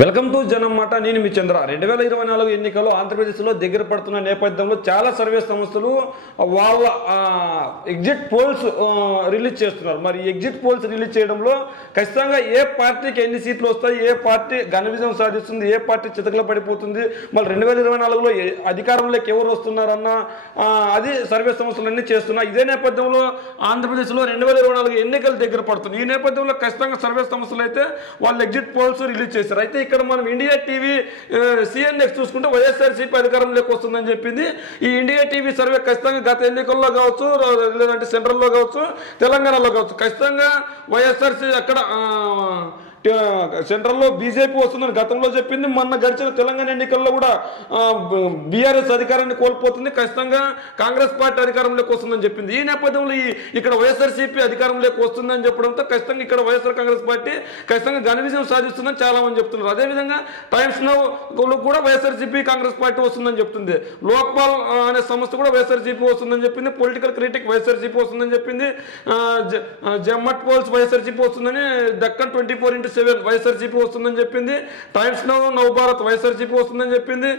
Welcome to జనం మాట. నేను మీ చంద్ర. 2024 ఎన్నికలు ఆంధ్రప్రదేశ్లో దగ్గర పడుతున్న నేపథ్యంలో చాలా సర్వే సంస్థలు వాళ్ళ ఎగ్జిట్ పోల్స్ రిలీజ్ చేస్తున్నారు. మరి ఎగ్జిట్ పోల్స్ రిలీజ్ చేయడంలో ఖచ్చితంగా ఏ పార్టీకి ఎన్ని సీట్లు వస్తాయి, ఏ పార్టీ ఘన విజయం సాధిస్తుంది, ఏ పార్టీ చితకలో పడిపోతుంది, మళ్ళీ 2024లో అధికారంలోకి ఎవరు వస్తున్నారన్న అది సర్వే సంస్థలన్నీ చేస్తున్నాయి. ఇదే నేపథ్యంలో ఆంధ్రప్రదేశ్లో 2024 ఎన్నికలు దగ్గర పడుతున్నాయి. ఈ నేపథ్యంలో ఖచ్చితంగా సర్వే సంస్థలు అయితే వాళ్ళు ఎగ్జిట్ పోల్స్ రిలీజ్ చేశారు. అయితే ఇక్కడ మనం ఇండియా టీవీ సిఎన్ఎక్స్ చూసుకుంటే వైఎస్ఆర్సీపీ అధికారంలోకి వస్తుందని చెప్పింది. ఈ ఇండియా టీవీ సర్వే ఖచ్చితంగా గత ఎన్నికల్లో కావచ్చు, లేదంటే సెంట్రల్లో కావచ్చు, తెలంగాణలో కావచ్చు, ఖచ్చితంగా వైఎస్ఆర్సీ అక్కడ సెంట్రల్లో బీజేపీ వస్తుందని గతంలో చెప్పింది. మొన్న గడిచిన తెలంగాణ ఎన్నికల్లో కూడా బీఆర్ఎస్ అధికారాన్ని కోల్పోతుంది, ఖచ్చితంగా కాంగ్రెస్ పార్టీ అధికారంలోకి వస్తుందని చెప్పింది. ఈ నేపథ్యంలో ఇక్కడ వైఎస్ఆర్సీపీ అధికారంలోకి వస్తుందని చెప్పడంతో ఖచ్చితంగా ఇక్కడ వైఎస్ఆర్ కాంగ్రెస్ పార్టీ ఖచ్చితంగా ఘన విజయం సాధిస్తుందని చాలా మంది చెప్తున్నారు. అదేవిధంగా టైమ్స్ నౌ కూడా వైఎస్ఆర్సీపీ కాంగ్రెస్ పార్టీ వస్తుందని చెప్తుంది. లోక్పాల్ అనే సంస్థ కూడా వైఎస్ఆర్సీపీ వస్తుందని చెప్పింది. పొలిటికల్ క్రిటిక్ వైఎస్ఆర్సీపీ వస్తుందని చెప్పింది. జమ్మట్ పోల్స్ వైఎస్ఆర్సీపీ వస్తుందని, దక్కన్ 24x7 వైఎస్ఆర్సీపీ వస్తుందని చెప్పింది. టైమ్స్ నౌ నవభారత్ వైఎస్ఆర్సీపీ వస్తుందని చెప్పింది.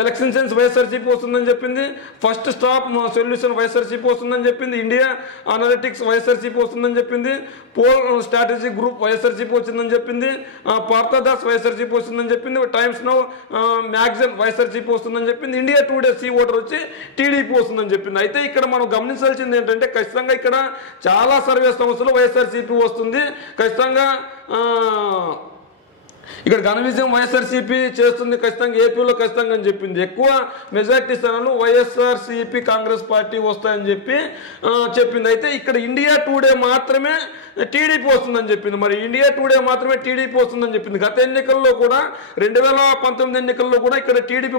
ఎలక్షన్ సెన్స్ వైఎస్ఆర్సీపీ వస్తుందని చెప్పింది. ఫస్ట్ స్టాప్ సొల్యూషన్ వైఎస్ఆర్సీపీ వస్తుందని చెప్పింది. ఇండియా అనలిటిక్స్ వైఎస్ఆర్సీపీ వస్తుందని చెప్పింది. పోల్ స్ట్రాటజీ గ్రూప్ వైఎస్ఆర్సీపీ వచ్చిందని చెప్పింది. పార్థదాస్ వైఎస్ఆర్సీపీ వస్తుందని చెప్పింది. టైమ్స్ నౌ మ్యాగజైన్ వైఎస్ఆర్సీపీ వస్తుందని చెప్పింది. ఇండియా టుడే సీ ఓటర్ వచ్చి టీడీపీ వస్తుందని చెప్పింది. అయితే ఇక్కడ మనం గమనించాల్సింది ఏంటంటే ఖచ్చితంగా ఇక్కడ చాలా సర్వే సంస్థలు వైఎస్ఆర్సీపీ వస్తుంది, ఖచ్చితంగా ఇక్కడ ఘన విజయం వైఎస్ఆర్సీపీ చేస్తుంది, ఖచ్చితంగా ఏపీలో ఖచ్చితంగా అని చెప్పింది. ఎక్కువ మెజార్టీ స్థానాలు వైఎస్ఆర్సీపీ కాంగ్రెస్ పార్టీ వస్తాయని చెప్పింది. అయితే ఇక్కడ ఇండియా టుడే మాత్రమే టీడీపీ వస్తుందని చెప్పింది. మరి ఇండియా టుడే మాత్రమే టీడీపీ వస్తుందని చెప్పింది. గత ఎన్నికల్లో కూడా 2019 ఎన్నికల్లో కూడా ఇక్కడ టీడీపీ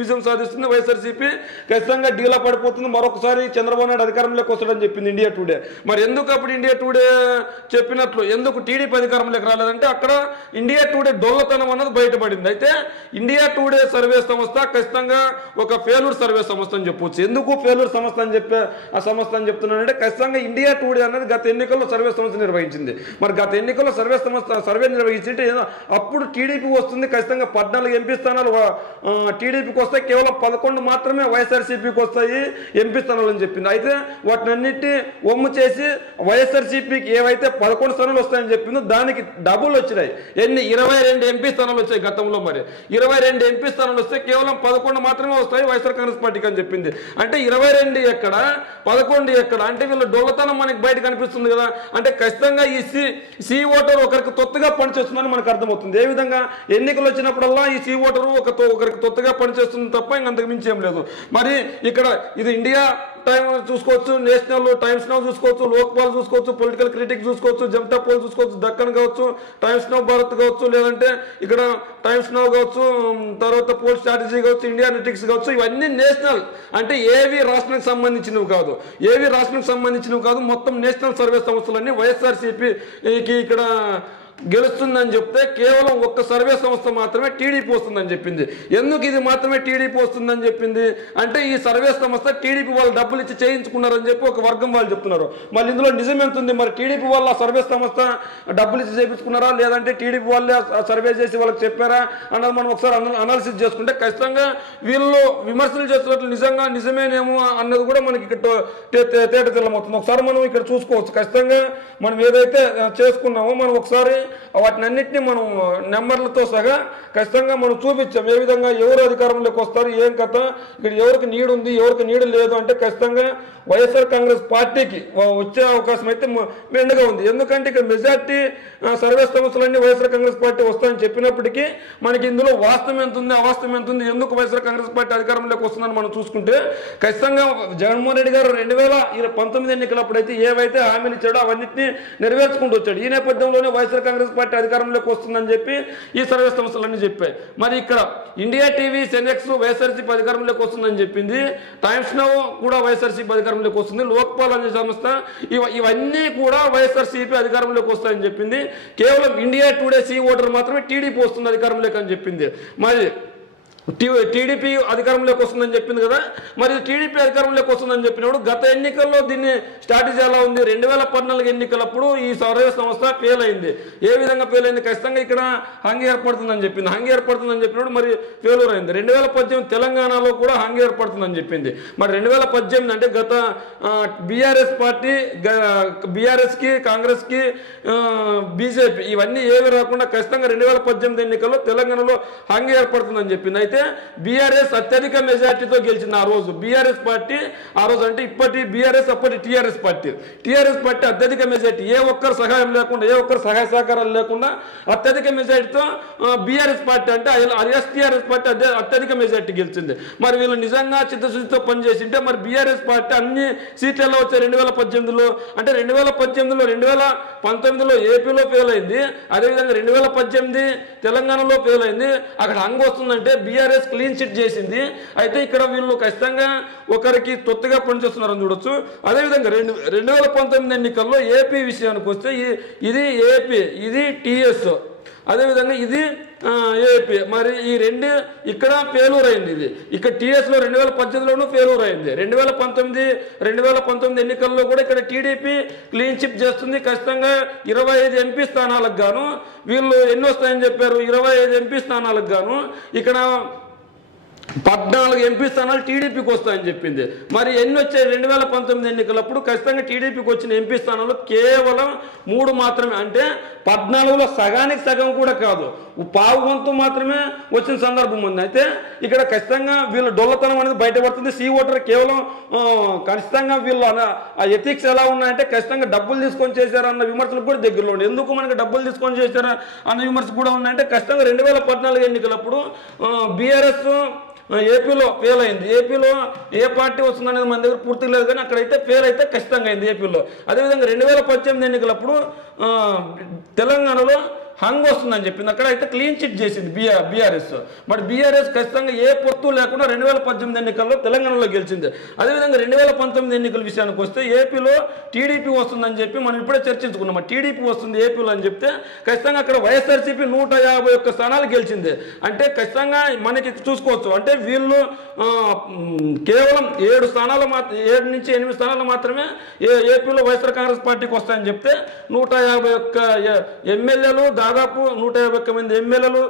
విజయం సాధిస్తుంది, వైఎస్ఆర్సీపీ ఖచ్చితంగా డీలా పడిపోతుంది, మరొకసారి చంద్రబాబు నాయుడు అధికారంలోకి వస్తాడని చెప్పింది ఇండియా టుడే. మరి ఎందుకు అప్పుడు ఇండియా టుడే చెప్పినట్లు ఎందుకు టీడీపీ అధికారంలోకి రాలేదంటే అక్కడ ఇండియా టుడే డొల్లతనం అన్నది బయటపడింది. అయితే ఇండియా టుడే సర్వే సంస్థ ఖచ్చితంగా ఒక ఫెయిల్యూర్ సర్వే సంస్థ అని చెప్పవచ్చు. ఎందుకు ఫెయిల్యూర్ సంస్థ అని చెప్తున్నానంటే ఖచ్చితంగా ఇండియా టుడే అనేది గత ఎన్నికల్లో సర్వే సంస్థ నిర్వహించింది. మరి గత ఎన్నికల్లో సర్వే నిర్వహించింటే అప్పుడు టీడీపీ వస్తుంది, ఖచ్చితంగా 14 ఎంపీ స్థానాలు టీడీపీకి వస్తాయి, కేవలం 11 మాత్రమే వైఎస్ఆర్సీపీకి వస్తాయి ఎంపీ స్థానాలు అని చెప్పింది. అయితే వాటిని అన్నిటి ఒమ్ము చేసి వైఎస్ఆర్సీపీకి ఏవైతే 11 స్థానాలు వస్తాయని చెప్పిందో దానికి డబుల్ వచ్చినాయి. ఎన్ని 22 ఎంపీ స్థానాలు వచ్చాయి గతంలో. మరి 22 ఎంపీ స్థానాలు వస్తే కేవలం 11 మాత్రమే వస్తాయి వైఎస్ఆర్ కాంగ్రెస్ పార్టీకి అని చెప్పింది. అంటే 22 ఎక్కడ, 11 ఎక్కడ, అంటే వీళ్ళ డొల్లతనం మనకి బయట కనిపిస్తుంది కదా. అంటే ఖచ్చితంగా ఈ సి ఓటర్ ఒకరికి తొత్తుగా పనిచేస్తుందని మనకు అర్థమవుతుంది. ఏ విధంగా ఎన్నికలు వచ్చినప్పుడల్లా ఈ సి ఓటరు ఒకరికి తొత్తుగా పనిచేస్తుంది తప్ప ఇంకంతకు మించి ఏం లేదు. మరి ఇక్కడ ఇది ఇండియా టైమ్ చూసుకోవచ్చు, నేషనల్ టైమ్స్ నౌ చూసుకోవచ్చు, లోక్పాల్ చూసుకోవచ్చు, పొలిటికల్ క్రిటిక్ చూసుకోవచ్చు, జమ్టా పోల్ చూసుకోవచ్చు, దక్కన్ కావచ్చు, టైమ్స్ నౌ భారత్ కావచ్చు, లేదంటే ఇక్కడ టైమ్స్ నౌ కావచ్చు, తర్వాత పోల్ స్ట్రాటజీ కావచ్చు, ఇండియా అనలిటిక్స్ కావచ్చు, ఇవన్నీ నేషనల్, అంటే ఏవి రాష్ట్రానికి సంబంధించినవి కాదు, మొత్తం నేషనల్ సర్వే సంస్థలన్నీ వైఎస్ఆర్సీపీకి ఇక్కడ గెలుస్తుందని చెప్తే కేవలం ఒక్క సర్వే సంస్థ మాత్రమే టీడీపీ వస్తుందని చెప్పింది. ఎందుకు ఇది మాత్రమే టీడీపీ వస్తుందని చెప్పింది అంటే ఈ సర్వే సంస్థ టీడీపీ వాళ్ళు డబ్బులు ఇచ్చి చేయించుకున్నారని చెప్పి ఒక వర్గం వాళ్ళు చెప్తున్నారు. మళ్ళీ ఇందులో నిజం ఎంత ఉంది? మరి టీడీపీ వాళ్ళు ఆ సర్వే సంస్థ డబ్బులు ఇచ్చి చేయించుకున్నారా, లేదంటే టీడీపీ వాళ్ళే సర్వే చేసి వాళ్ళకి చెప్పారా అన్నది మనం ఒకసారి అనాలిసిస్ చేసుకుంటే ఖచ్చితంగా వీళ్ళు విమర్శలు చేస్తున్నట్లు నిజమేనేమో అన్నది కూడా మనకి ఇక్కడ తేట తెల్లమవుతుంది. ఒకసారి మనం ఇక్కడ చూసుకోవచ్చు. ఖచ్చితంగా మనం ఏదైతే చేసుకున్నామో మనం ఒకసారి వాటిని అన్నింటినీ మనం నెంబర్లతో సహా ఖచ్చితంగా మనం చూపించాం. ఏ విధంగా ఎవరు అధికారంలోకి వస్తారు, ఏం కథ, ఇక్కడ ఎవరికి నీడు ఉంది, ఎవరికి నీడు లేదు అంటే ఖచ్చితంగా వైఎస్ఆర్ కాంగ్రెస్ పార్టీకి వచ్చే అవకాశం అయితే మెండుగా ఉంది. ఎందుకంటే ఇక్కడ మెజార్టీ సర్వే సంస్థలన్నీ వైఎస్ఆర్ కాంగ్రెస్ పార్టీ వస్తాయని చెప్పినప్పటికీ మనకి ఇందులో వాస్తవం ఎంత ఉంది, అవాస్తవం ఎంత ఉంది, ఎందుకు వైఎస్ఆర్ కాంగ్రెస్ పార్టీ అధికారంలోకి వస్తుందని మనం చూసుకుంటే ఖచ్చితంగా జగన్మోహన్ రెడ్డి గారు 2019 ఎన్నికలప్పుడైతే ఏవైతే హామీలు ఇచ్చాడో అవన్నింటినీ నెరవేర్చుకుంటూ వచ్చాడు. ఈ నేపథ్యంలోనే వైఎస్ఆర్ కాంగ్రెస్ పార్టీ అధికారంలోకి వస్తుందని చెప్పి ఈ సర్వే సంస్థలన్నీ చెప్పాయి. మరి ఇక్కడ ఇండియా టీవీ సెన్ఎక్స్ వైఎస్ఆర్సీపీ అధికారంలోకి వస్తుందని చెప్పింది. టైమ్స్ నౌ కూడా వైఎస్ఆర్సీపీ అధికారంలోకి వస్తుంది. లోక్పాల్ అనే సంస్థ ఇవన్నీ కూడా వైఎస్ఆర్సీపీ అధికారంలోకి వస్తాయని చెప్పింది. కేవలం ఇండియా టుడే సీ ఓటర్ మాత్రమే టీడీపీ వస్తుంది అధికారంలోకి అని చెప్పింది. మరి టీడీపీ అధికారంలోకి వస్తుందని చెప్పింది కదా, మరి టీడీపీ అధికారంలోకి వస్తుందని చెప్పినప్పుడు గత ఎన్నికల్లో దీన్ని స్ట్రాటజీ ఎలా ఉంది? 2014 ఎన్నికలప్పుడు ఈ సర్వే సంస్థ ఫెయిల్ అయింది. ఏ విధంగా ఫెయిల్ అయింది? ఖచ్చితంగా ఇక్కడ హంగి ఏర్పడుతుందని చెప్పింది. హంగి ఏర్పడుతుందని చెప్పినప్పుడు మరి ఫెయిల్యూర్ అయింది. 2018 తెలంగాణలో కూడా హంగి ఏర్పడుతుందని చెప్పింది. మరి 2018 అంటే గత బీఆర్ఎస్ పార్టీ, బీఆర్ఎస్కి, కాంగ్రెస్కి, బీజేపీ ఇవన్నీ ఏవి రాకుండా ఖచ్చితంగా 2018 ఎన్నికల్లో తెలంగాణలో హంగి ఏర్పడుతుందని చెప్పింది. అయితే బీఆర్ఎస్ అత్యధిక మెజార్టీతో గెలిచింది ఆ రోజు. బీఆర్ఎస్ పార్టీ ఆ రోజు అంటే ఇప్పటి బీఆర్ఎస్ అప్పటి టీఆర్ఎస్ పార్టీ అత్యధిక మెజార్టీ, ఏ ఒక్కరు సహాయం లేకుండా, ఏ ఒక్కరు సహాయ సహకారాలు లేకుండా అత్యధిక మెజార్టీతో బీఆర్ఎస్ పార్టీ అంటే టీఆర్ఎస్ పార్టీ అత్యధిక మెజార్టీ గెలిచింది. మరి వీళ్ళు నిజంగా చిత్తశుద్ధితో పనిచేసింటే మరి బీఆర్ఎస్ పార్టీ అన్ని సీట్లలో వచ్చాయి 2018లో. అంటే 2018లో 2019లో ఏపీలో ఫెయిల్ అయింది, అదేవిధంగా 2018 తెలంగాణలో ఫెయిల్ అయింది. అక్కడ హంగ్ వస్తుందంటే బీఆర్ఎస్ క్లీన్ చిట్ చేసింది. అయితే ఇక్కడ వీళ్ళు ఖచ్చితంగా ఒకరికి తొత్తుగా పనిచేస్తున్నారని చూడొచ్చు. అదేవిధంగా 2019 ఎన్నికల్లో ఏపీ విషయానికి వస్తే ఇది ఏపీ, ఇది టీఎస్, అదేవిధంగా ఇది ఏపీ. మరి ఈ రెండు ఇక్కడ ఫెయిల్యూర్ అయింది. ఇది ఇక్కడ టీఎస్లో 2018లోనూ ఫెయిల్యూర్ అయింది. 2019 ఎన్నికల్లో కూడా ఇక్కడ టీడీపీ క్లీన్ చిప్ చేస్తుంది. ఖచ్చితంగా 25 ఎంపీ స్థానాలకు గాను వీళ్ళు ఎన్ని వస్తాయని చెప్పారు? 25 ఎంపీ స్థానాలకు గాను ఇక్కడ 14 ఎంపీ స్థానాలు టీడీపీకి వస్తాయని చెప్పింది. మరి ఎన్ని వచ్చాయి 2019 ఎన్నికలప్పుడు? ఖచ్చితంగా టీడీపీకి వచ్చిన ఎంపీ స్థానాలు కేవలం 3 మాత్రమే. అంటే 14లో సగానికి సగం కూడా కాదు, పావు వంతు మాత్రమే వచ్చిన సందర్భం ఉంది. అయితే ఇక్కడ ఖచ్చితంగా వీళ్ళు డొల్లతనం అనేది బయటపడుతుంది. సి ఓటర్ కేవలం ఖచ్చితంగా వీళ్ళు ఆ ఎథిక్స్ ఎలా ఉన్నాయంటే ఖచ్చితంగా డబ్బులు తీసుకొని చేశారన్న విమర్శలు కూడా దగ్గరలో ఉంది. ఎందుకు మనకి డబ్బులు తీసుకొని చేశారా అన్న విమర్శ కూడా ఉన్నాయంటే ఖచ్చితంగా 2014 ఎన్నికలప్పుడు బీఆర్ఎస్ ఏపీలో ఫెయిల్ అయింది. ఏపీలో ఏ పార్టీ వస్తుందనేది మన దగ్గర పూర్తి లేదు, కానీ అక్కడైతే ఫెయిల్ అయితే ఖచ్చితంగా అయింది ఏపీలో. అదేవిధంగా 2018 ఎన్నికలప్పుడు తెలంగాణలో హంగ్ వస్తుందని చెప్పింది. అక్కడ అయితే క్లీన్ చిట్ చేసింది బీఆర్ఎస్. మరి బీఆర్ఎస్ ఖచ్చితంగా ఏ పొత్తు లేకుండా 2018 ఎన్నికల్లో తెలంగాణలో గెలిచింది. అదేవిధంగా 2019 ఎన్నికల విషయానికి వస్తే ఏపీలో టీడీపీ వస్తుందని చెప్పి మనం ఇప్పుడే చర్చించుకున్నాం. టీడీపీ వస్తుంది ఏపీలో అని చెప్తే ఖచ్చితంగా అక్కడ వైఎస్ఆర్సీపీ 151 స్థానాలు గెలిచింది. అంటే ఖచ్చితంగా మనకి చూసుకోవచ్చు. అంటే వీళ్ళు కేవలం 7 నుంచి 8 స్థానాలు మాత్రమే ఏపీలో వైఎస్ఆర్ కాంగ్రెస్ పార్టీకి వస్తాయని చెప్తే 151 ఎమ్మెల్యేలు, దాదాపు 151 మంది ఎమ్మెల్యేలు,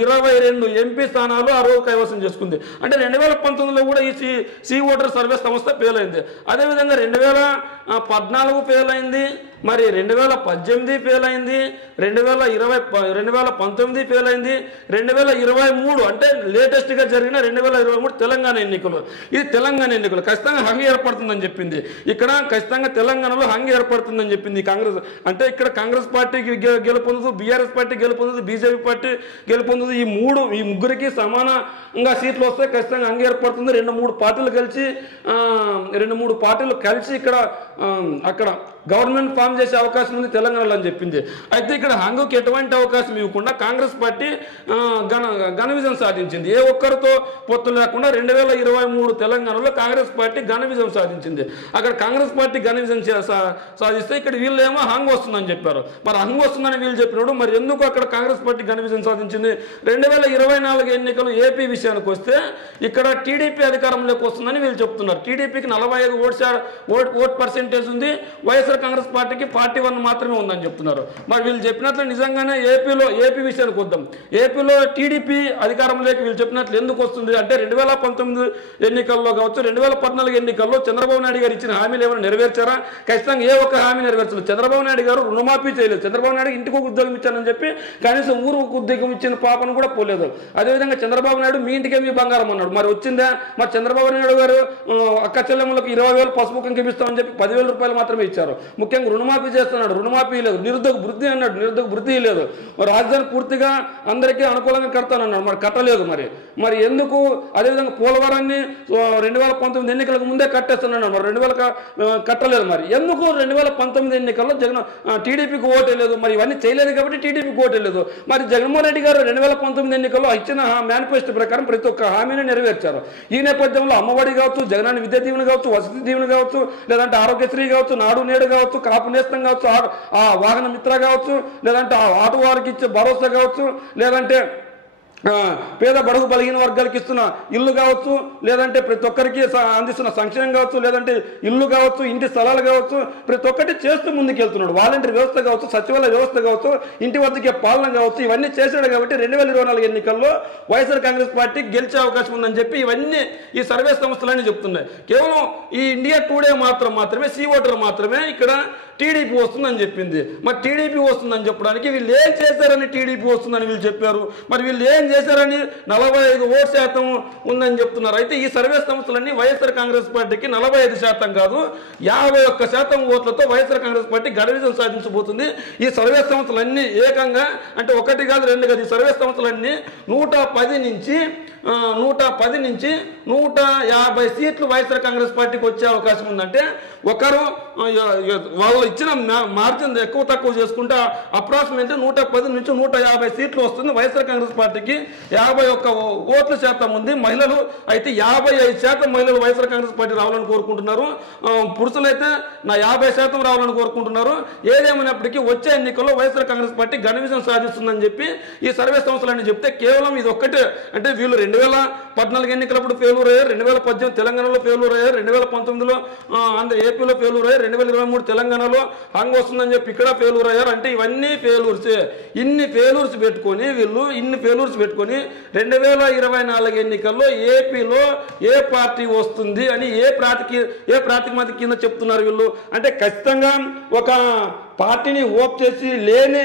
22 ఎంపీ స్థానాలు ఆ రోజు కైవసం చేసుకుంది. అంటే 2019లో కూడా ఈ సి ఓటర్ సర్వే సంస్థ ఫెయిల్ అయింది. అదేవిధంగా 2014 ఫెయిల్ అయింది, మరి 2018 ఫెయిల్ అయింది, 2019 ఫెయిల్ అయింది, 2023 అంటే లేటెస్ట్గా జరిగిన 2023 తెలంగాణ ఎన్నికలు. ఇది తెలంగాణ ఎన్నికలు ఖచ్చితంగా హంగి ఏర్పడుతుందని చెప్పింది. ఇక్కడ ఖచ్చితంగా తెలంగాణలో హంగి ఏర్పడుతుందని చెప్పింది కాంగ్రెస్. అంటే ఇక్కడ కాంగ్రెస్ పార్టీకి గెలుపొందదు, బీఆర్ఎస్ పార్టీ గెలుపొందదు, బీజేపీ పార్టీ గెలుపొందదు. ఈ ముగ్గురికి సమానంగా సీట్లు వస్తే ఖచ్చితంగా హంగి ఏర్పడుతుంది. 2-3 పార్టీలు కలిసి ఇక్కడ అక్కడ గవర్నమెంట్ ఫామ్ చేసే అవకాశం ఉంది తెలంగాణలో అని చెప్పింది. అయితే ఇక్కడ హంగుకి ఎటువంటి అవకాశం ఇవ్వకుండా కాంగ్రెస్ పార్టీ ఘన విజయం సాధించింది. ఏ ఒక్కరితో పొత్తు లేకుండా 2023 తెలంగాణలో కాంగ్రెస్ పార్టీ ఘన విజయం సాధించింది. అక్కడ కాంగ్రెస్ పార్టీ ఘన విజయం సాధిస్తే ఇక్కడ వీళ్ళు ఏమో హంగ్ వస్తుందని చెప్పారు. మరి హంగ్ వస్తుందని వీళ్ళు చెప్పినప్పుడు మరి ఎందుకు అక్కడ కాంగ్రెస్ పార్టీ ఘన విజయం సాధించింది? 2024 ఎన్నికలు ఏపీ విషయానికి వస్తే ఇక్కడ టీడీపీ అధికారంలోకి వస్తుందని వీళ్ళు చెప్తున్నారు. టీడీపీకి 45 ఓట్ పర్సెంటేజ్ ఉంది, వైఎస్ఆర్ కాంగ్రెస్ పార్టీకి 41 మాత్రమే ఉందని చెప్తున్నారు. మరి వీళ్ళు చెప్పినట్లు నిజంగానే ఏపీ విషయానికి వద్దాం. ఏపీలో టీడీపీ అధికారంలోకి వీళ్ళు చెప్పినట్లు ఎందుకు వస్తుంది అంటే 2019 ఎన్నికల్లో కావచ్చు, 2014 ఎన్నికల్లో చంద్రబాబు నాయుడు గారు ఇచ్చిన హామీలు ఏమైనా నెరవేర్చారా? ఖచ్చితంగా ఏ ఒక్క హామీ నెరవేర్చలేదు. చంద్రబాబు నాయుడు గారు రుణమాఫీ చేయలేదు. చంద్రబాబు నాయుడు ఇంటికి ఒక ఉద్యోగం ఇచ్చానని చెప్పి కనీసం ఊరుకు ఉద్యోగం ఇచ్చిన పాపను కూడా పోలేదు. అదేవిధంగా చంద్రబాబు నాయుడు మీ ఇంటికే మీ బంగారం అన్నాడు. మరి వచ్చిందా? మరి చంద్రబాబు నాయుడు గారు అక్క చెల్లెమ్మలకు 20,000 పసుపు కుంకుమ ఇస్తామని చెప్పి 10,000 రూపాయలు మాత్రమే ఇచ్చారు. ముఖ్యంగా రుణమాఫీ చేస్తున్నాడు, రుణమాఫీ లేదు. నిరుద్యోగ వృద్ధి అన్నాడు, నిరుద్యోగ వృద్ధి లేదు. రాజధాని పూర్తిగా అందరికీ అనుకూలంగా కడతానన్నాడు, మరి కట్టలేదు. మరి ఎందుకు? అదేవిధంగా పోలవరాన్ని 2019 ఎన్నికలకు ముందే కట్టేస్తున్నాడు, మరి 2000 కట్టలేదు. మరి ఎందుకు 2019 ఎన్నికల్లో టీడీపీకి ఓటేలేదు? మరి ఇవన్నీ చేయలేదు కాబట్టి టీడీపీకి ఓటేలేదు. మరి జగన్మోహన్ రెడ్డి గారు 2019 ఎన్నికల్లో ఇచ్చిన మేనిఫెస్టో ప్రకారం ప్రతి ఒక్క హామీని నెరవేర్చారు. ఈ నేపథ్యంలో అమ్మఒడి కావచ్చు, జగనన్న విద్యా దీవెన కావచ్చు, వసతి దీవెన కావచ్చు, లేదంటే ఆరోగ్యశ్రీ కావచ్చు, నాడు నేడు కావచ్చు, కాపు నేస్తం కావచ్చు, వాహన మిత్ర కావచ్చు, లేదంటే ఆటో వారికి ఇచ్చే భరోసా కావచ్చు, లేదంటే పేద బడుగు బలహీన వర్గాలకు ఇస్తున్న ఇల్లు కావచ్చు, లేదంటే ప్రతి ఒక్కరికి అందిస్తున్న సంక్షేమం కావచ్చు, లేదంటే ఇల్లు కావచ్చు, ఇంటి స్థలాలు కావచ్చు, ప్రతి ఒక్కటి చేస్తూ ముందుకెళ్తున్నాడు. వాలంటీర్ వ్యవస్థ కావచ్చు, సచివాలయ వ్యవస్థ కావచ్చు, ఇంటి వద్దకే పాలన కావచ్చు, ఇవన్నీ చేశాడు. కాబట్టి 2024 ఎన్నికల్లో వైఎస్ఆర్ కాంగ్రెస్ పార్టీ గెలిచే అవకాశం ఉందని చెప్పి ఇవన్నీ ఈ సర్వే సంస్థలన్నీ చెప్తున్నాయి. కేవలం ఈ ఇండియా టుడే మాత్రమే సీ ఓటర్ మాత్రమే ఇక్కడ టీడీపీ వస్తుందని చెప్పింది. మరి టీడీపీ వస్తుందని చెప్పడానికి వీళ్ళు ఏం చేశారని టీడీపీ వస్తుందని వీళ్ళు చెప్పారు. మరి వీళ్ళు ఏం చేశారని 45% ఉందని చెప్తున్నారు. అయితే ఈ సర్వే సంస్థలన్నీ వైఎస్ఆర్ కాంగ్రెస్ పార్టీకి 45% కాదు 51% ఓట్లతో వైఎస్ఆర్ కాంగ్రెస్ పార్టీ ఘన విజయం సాధించబోతుంది. ఈ సర్వే సంస్థలన్నీ ఏకంగా అంటే 1 కాదు 2 కాదు, ఈ సర్వే సంస్థలన్నీ 110 నుంచి 150 సీట్లు వైఎస్ఆర్ కాంగ్రెస్ పార్టీకి వచ్చే అవకాశం ఉందంటే ఒకరు వాళ్ళు ఇచ్చిన మార్జిన్ ఎక్కువ తక్కువ చేసుకుంటే అప్రాక్సిమేట్లీ 110 నుంచి 150 సీట్లు వస్తుంది. వైఎస్ఆర్ కాంగ్రెస్ పార్టీకి 51 ఓట్ల శాతం ఉంది. మహిళలు అయితే 55% మహిళలు వైఎస్ఆర్ కాంగ్రెస్ పార్టీ రావాలని కోరుకుంటున్నారు. పురుషులైతే 50% రావాలని కోరుకుంటున్నారు. ఏదేమైనప్పటికీ వచ్చే ఎన్నికల్లో వైఎస్ఆర్ కాంగ్రెస్ పార్టీ ఘన విజయం సాధిస్తుందని చెప్పి ఈ సర్వే సంస్థలన్నీ చెప్తే కేవలం ఇది ఒక్కటే అంటే వీళ్ళు 2014 ఎన్నికలప్పుడు ఫెయిల్యూర్ అయ్యారు, 2018 తెలంగాణలో ఫెయిల్యూర్ అయ్యారు, 2019లో ఏపీలో ఫెయిల్యూర్ అయ్యారు, 2023 తెలంగాణలో హంగ్ వస్తుందని చెప్పి ఇక్కడ ఫెయిల్యూర్ అయ్యారు. అంటే ఇవన్నీ ఫెయిల్యూర్స్. ఇన్ని ఫెయిల్యూర్స్ పెట్టుకొని 2024 ఎన్నికల్లో ఏపీలో ఏ పార్టీ వస్తుంది అని ఏ ప్రాతిపదిక కింద చెప్తున్నారు వీళ్ళు. అంటే ఖచ్చితంగా ఒక పార్టీని హోప్ చేసి లేని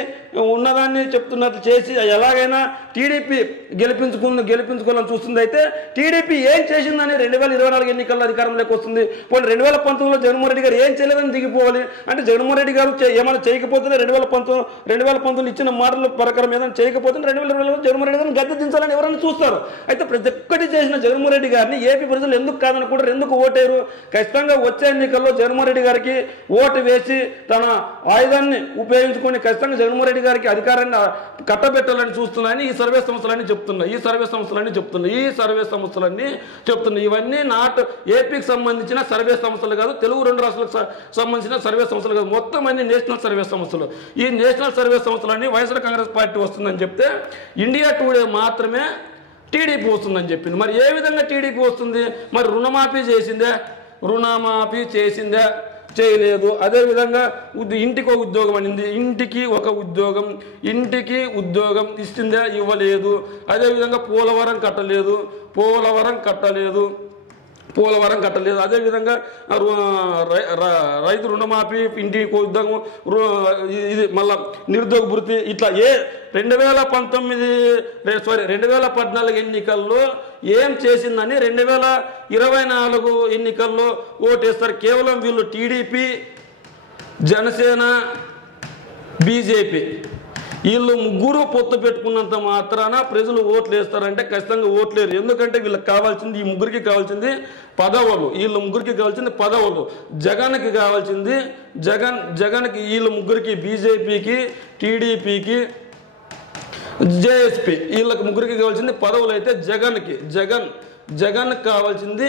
ఉన్నదాన్ని చెప్తున్నట్లు చేసి ఎలాగైనా టీడీపీ గెలిపించుకోవాలని చూస్తుంది. అయితే టీడీపీ ఏం చేసిందని 2024 ఎన్నికల్లో అధికారంలోకి వస్తుంది. పోనీ 2019లో జగన్మోహన్ రెడ్డి గారు ఏం చేయలేదని దిగిపోవాలి అంటే జగన్మోహన్ రెడ్డి గారు ఏమైనా చేయకపోతే 2019 ఇచ్చిన మాటల ప్రకారం ఏదైనా చేయకపోతే 2020లో జగన్మోహన్ రెడ్డి గారిని గద్దె దించాలని ఎవరైనా చూస్తారు. అయితే ప్రతి ఒక్కటి చేసిన జగన్మోహన్ రెడ్డి గారిని ఏపీ ప్రజలు ఎందుకు కాదనుకుంటారు, ఎందుకు ఓటేరు? ఖచ్చితంగా వచ్చే ఎన్నికల్లో జగన్మోహన్ రెడ్డి గారికి ఓటు వేసి తన ఆయుధాన్ని ఉపయోగించుకొని ఖచ్చితంగా జగన్మోహన్ రెడ్డి గారికి అధికారాన్ని కట్టబెట్టాలని చూస్తున్నాయని ఈ సర్వే సంస్థలన్నీ చెప్తున్నాయి. ఇవన్నీ నాట్ ఏపీకి సంబంధించిన సర్వే సంస్థలు కాదు, తెలుగు 2 రాష్ట్రాలకు సంబంధించిన సర్వే సంస్థలు కాదు, మొత్తం అన్ని నేషనల్ సర్వే సంస్థలు. ఈ నేషనల్ సర్వే సంస్థలన్నీ వైఎస్ఆర్ కాంగ్రెస్ పార్టీ వస్తుందని చెప్తే ఇండియా టుడే మాత్రమే టీడీపీ వస్తుందని చెప్పింది. మరి ఏ విధంగా టీడీపీ వస్తుంది? మరి రుణమాఫీ చేసిందే చేయలేదు. అదేవిధంగా ఇంటికి ఒక ఉద్యోగం అనింది, ఇంటికి ఉద్యోగం ఇస్తుందే ఇవ్వలేదు. అదేవిధంగా పోలవరం కట్టలేదు. అదేవిధంగా రైతు రుణమాఫీ, ఇంటికి ఉద్యోగం, ఇది మళ్ళా నిరుద్యోగ భృతి ఇట్లా 2014 ఎన్నికల్లో ఏం చేసిందని 2024 ఎన్నికల్లో ఓటేస్తారు. కేవలం వీళ్ళు టీడీపీ, జనసేన, బీజేపీ వీళ్ళు ముగ్గురు పొత్తు పెట్టుకున్నంత మాత్రాన ప్రజలు ఓట్లు వేస్తారంటే ఖచ్చితంగా ఓట్లేరు. ఎందుకంటే వీళ్ళకి కావాల్సింది ఈ ముగ్గురికి కావాల్సింది పదవులు. జగన్కి కావాల్సింది జగన్కి వీళ్ళ ముగ్గురికి బీజేపీకి, టీడీపీకి, జేఎస్పీ వీళ్ళకి ముగ్గురికి కావాల్సింది పదవులు. అయితే జగన్ కావాల్సింది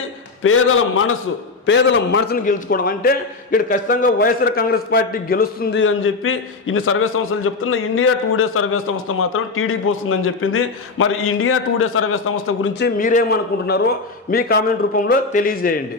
పేదల మనసుని గెలుచుకోవడం. అంటే ఇక్కడ ఖచ్చితంగా వైఎస్ఆర్ కాంగ్రెస్ పార్టీ గెలుస్తుంది అని చెప్పి ఇన్ని సర్వే సంస్థలు చెప్తున్న ఇండియా టుడే సర్వే సంస్థ మాత్రం టీడీపీ వస్తుందని చెప్పింది. మరి ఈ ఇండియా టుడే సర్వే సంస్థ గురించి మీరేమనుకుంటున్నారో మీ కామెంట్ రూపంలో తెలియజేయండి.